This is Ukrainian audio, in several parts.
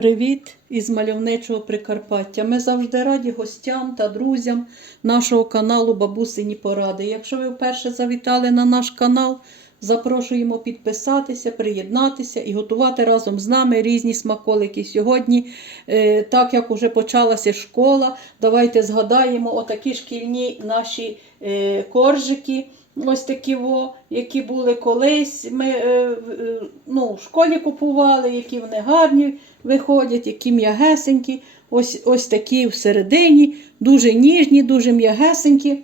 Привіт із мальовничого Прикарпаття. Ми завжди раді гостям та друзям нашого каналу Бабусині Поради. Якщо ви вперше завітали на наш канал, запрошуємо підписатися, приєднатися і готувати разом з нами різні смаколики. Сьогодні, е, так як уже почалася школа, давайте згадаємо отакі шкільні наші е, коржики. Ось такі, во, які були колись. Ми е, е, ну, в школі купували, які вони гарні виходять, які м'ягесенькі. Ось, ось такі всередині, дуже ніжні, дуже м'ягесенькі.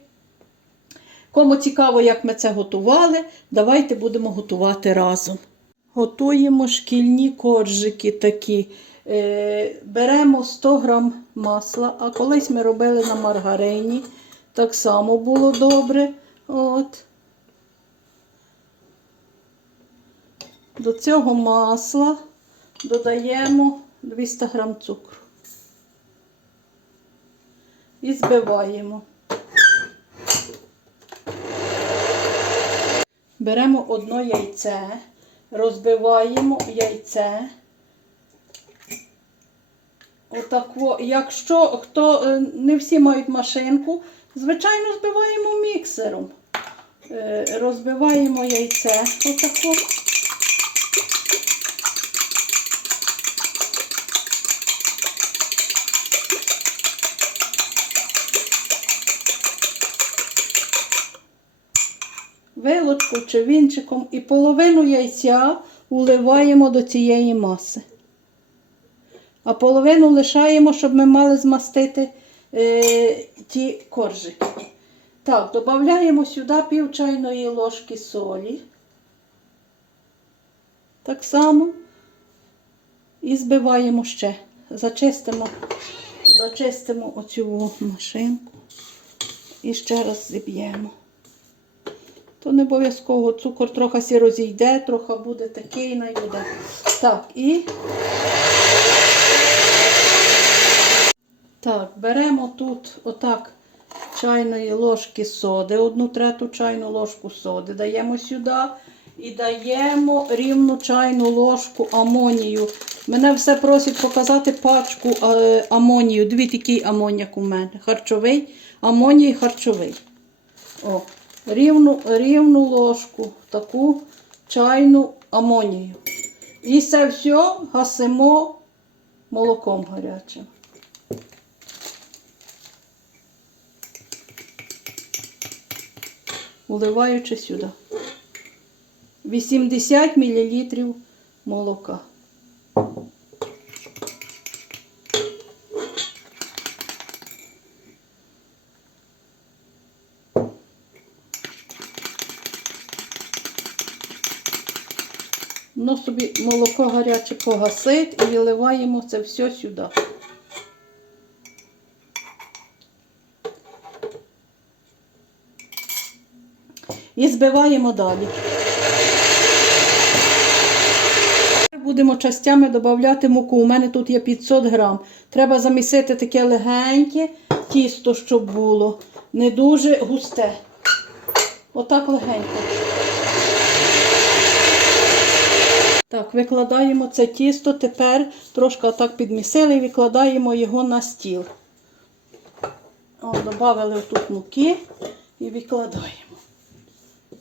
Кому цікаво, як ми це готували, давайте будемо готувати разом. Готуємо шкільні коржики такі. Е, беремо 100 грам масла, а колись ми робили на маргарині. Так само було добре. От. До цього масла додаємо 200 грам цукру. І збиваємо. Беремо одно яйце, розбиваємо яйце. Отако. Якщо хто е, не всі мають машинку, звичайно збиваємо міксером. Е, Розбиваємо яйце отако. Вилочку чи вінчиком і половину яйця уливаємо до цієї маси. А половину лишаємо, щоб ми мали змастити е, ті коржики. Так, додаємо сюди пів чайної ложки солі. Так само. І збиваємо ще. Зачистимо, зачистимо оцю машинку. І ще раз зіб'ємо. То не обов'язково цукор трохи розійде, трохи буде такий найбуде. Так, і так, беремо тут отак чайної ложки соди, одну трету чайну ложку соди даємо сюди і даємо рівну чайну ложку амонію. Мене все просять показати пачку е, амонію. Дві такий амоняк у мене. Харчовий, амоній харчовий. О, рівну, рівну ложку, таку чайну амонію. І це все гасимо молоком гарячим. Уливаючи сюди. 80 мл молока. Ну, собі молоко гаряче погасить і виливаємо це все сюди. І збиваємо далі. Будемо частями додати муку. У мене тут є 500 грам. Треба замісити таке легеньке тісто, щоб було. Не дуже густе. Отак легенько. Так, викладаємо це тісто, тепер трошки отак підмісили і викладаємо його на стіл. О, Добавили тут муки і викладаємо.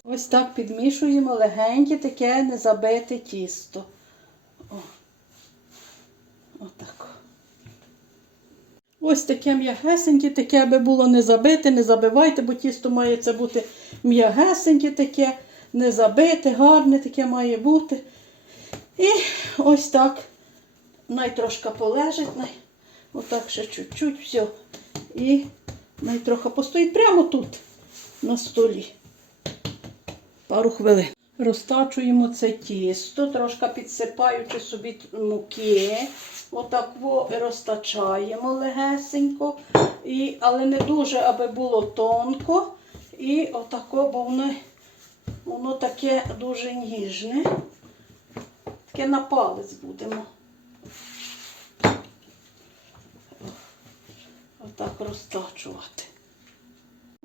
Ось так підмішуємо легеньке таке незабите тісто. О. Отак. Ось таке м'ягесеньке, таке, аби було не забите, не забивайте, бо тісто має це бути м'ягесеньке таке, не забите, гарне таке має бути. І ось так. Най трошки полежить, най, отак ще чуть-чуть, все. І най трохи постоїть прямо тут, на столі. Пару хвилин. Розтачуємо це тісто, трошки підсипаючи собі муки. Отак розтачаємо легесенько. І, але не дуже, аби було тонко. І отако, бо воно, воно таке дуже ніжне. Таке на палець будемо. Отак розтачувати.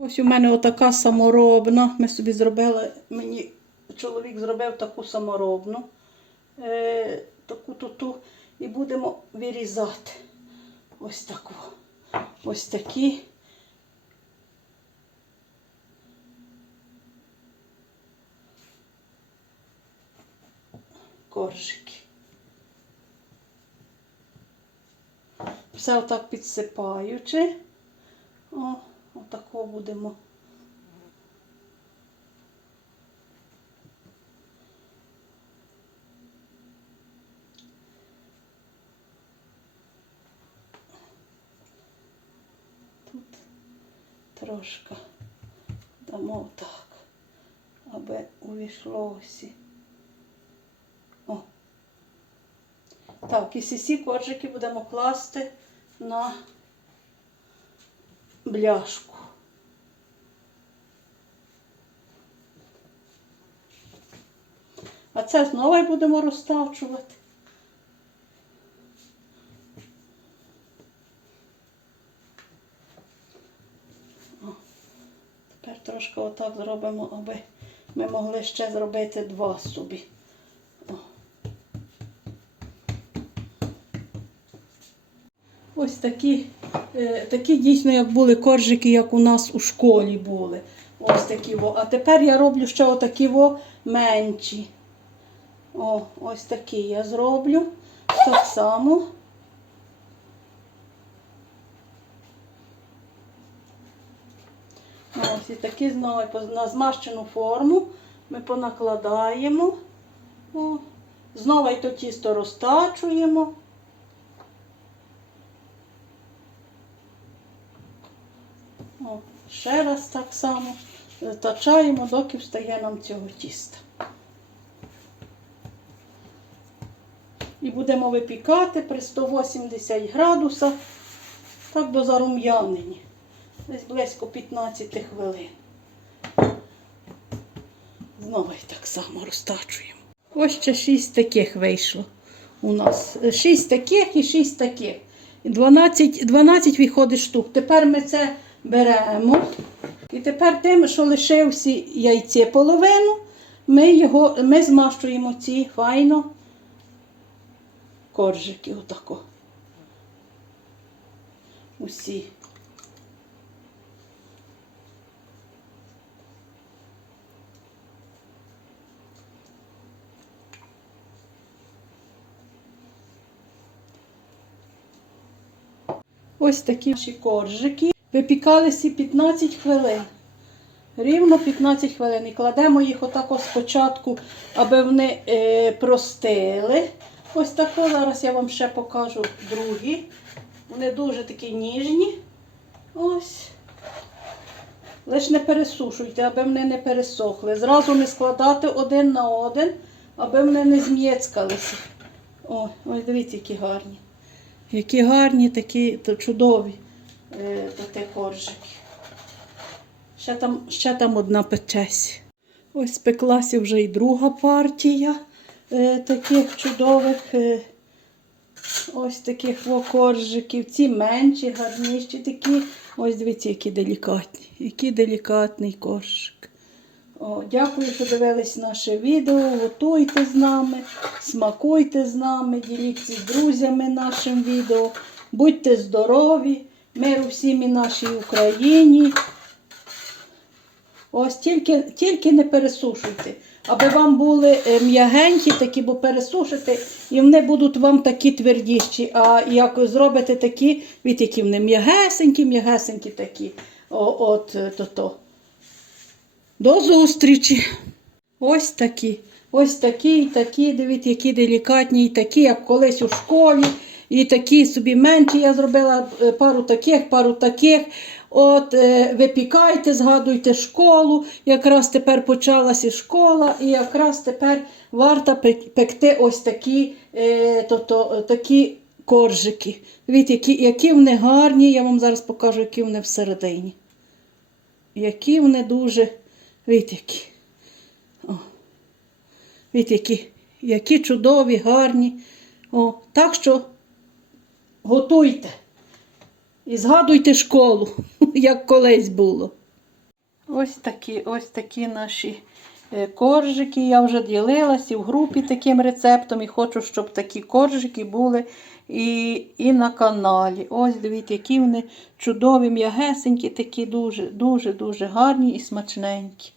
Ось у мене отака саморобна. Ми собі зробили, мені чоловік зробив таку саморобну. Е, таку ту і будемо вирізати. Ось таку. Ось такі. Коржики. Все отак підсипаючи. О, отако будемо. Тут трошки дамо так, аби увійшло всі. О. Так, і всі ці коржики будемо класти на бляшку. А це знову будемо розтавчувати. Тепер трошки отак зробимо, аби ми могли ще зробити два собі. Ось такі, е, такі дійсно, як були коржики, як у нас у школі були. Ось такі во. А тепер я роблю ще отакі во менші. О, ось такі я зроблю. Так само. Ось і такі знову на змащену форму ми понакладаємо. О, знову то тісто розтачуємо. О, ще раз так само затачаємо, доки встає нам цього тіста. І будемо випікати при 180 градусах, так до зарум'янення. Десь близько 15 хвилин. Знову так само розтачуємо. Ось ще 6 таких вийшло у нас. 6 таких і 6 таких. 12, 12 виходить штук. Тепер ми це беремо. І тепер тим, що лишився яйце половину, ми, його, ми змащуємо ці файно коржики отако. Усі. Ось такі наші коржики. Випікалися 15 хвилин. Рівно 15 хвилин. І кладемо їх отако спочатку, аби вони е, простили. Ось тако. Зараз я вам ще покажу другі. Вони дуже такі ніжні. Ось. Лиш не пересушуйте, аби вони не пересохли. Зразу не складати один на один, аби вони не зм'єцкалися. О, ось дивіться, які гарні. Які гарні, такі то чудові е, те коржики. Ще там, ще там одна печеся. Ось спеклася вже і друга партія таких чудових е, ось таких во коржиків. Ці менші, гарніші такі. Ось дивіться, які делікатні. Який делікатний коржик. О, дякую, що дивились наше відео. Готуйте з нами, смакуйте з нами, діліться з друзями нашим відео. Будьте здорові, миру всім і нашій Україні. Ось тільки, тільки не пересушуйте, аби вам були е, м'ягенькі такі, бо пересушите, і вони будуть вам такі твердіші. А як зробите такі, від які вони м'ягесенькі, м'ягесенькі такі. О, от е, то-то. До зустрічі. Ось такі. Ось такі, і такі, дивіться, які делікатні, і такі, як колись у школі. І такі собі менші. Я зробила е, пару таких, пару таких. От е, випікайте, згадуйте школу. Якраз тепер почалася школа, і якраз тепер варто пекти ось такі, е, то, то, е, такі коржики. Дивіться, які, які вони гарні. Я вам зараз покажу, які вони всередині. Які вони дуже. Видите, які. О. Видите, які, які чудові, гарні. О, так що готуйте. І згадуйте школу, як колись було. Ось такі, ось такі наші е, коржики. Я вже ділилася в групі таким рецептом і хочу, щоб такі коржики були і, і на каналі. Ось дивіться, які вони чудові, м'ягесенькі, такі дуже, дуже, дуже гарні і смачненькі.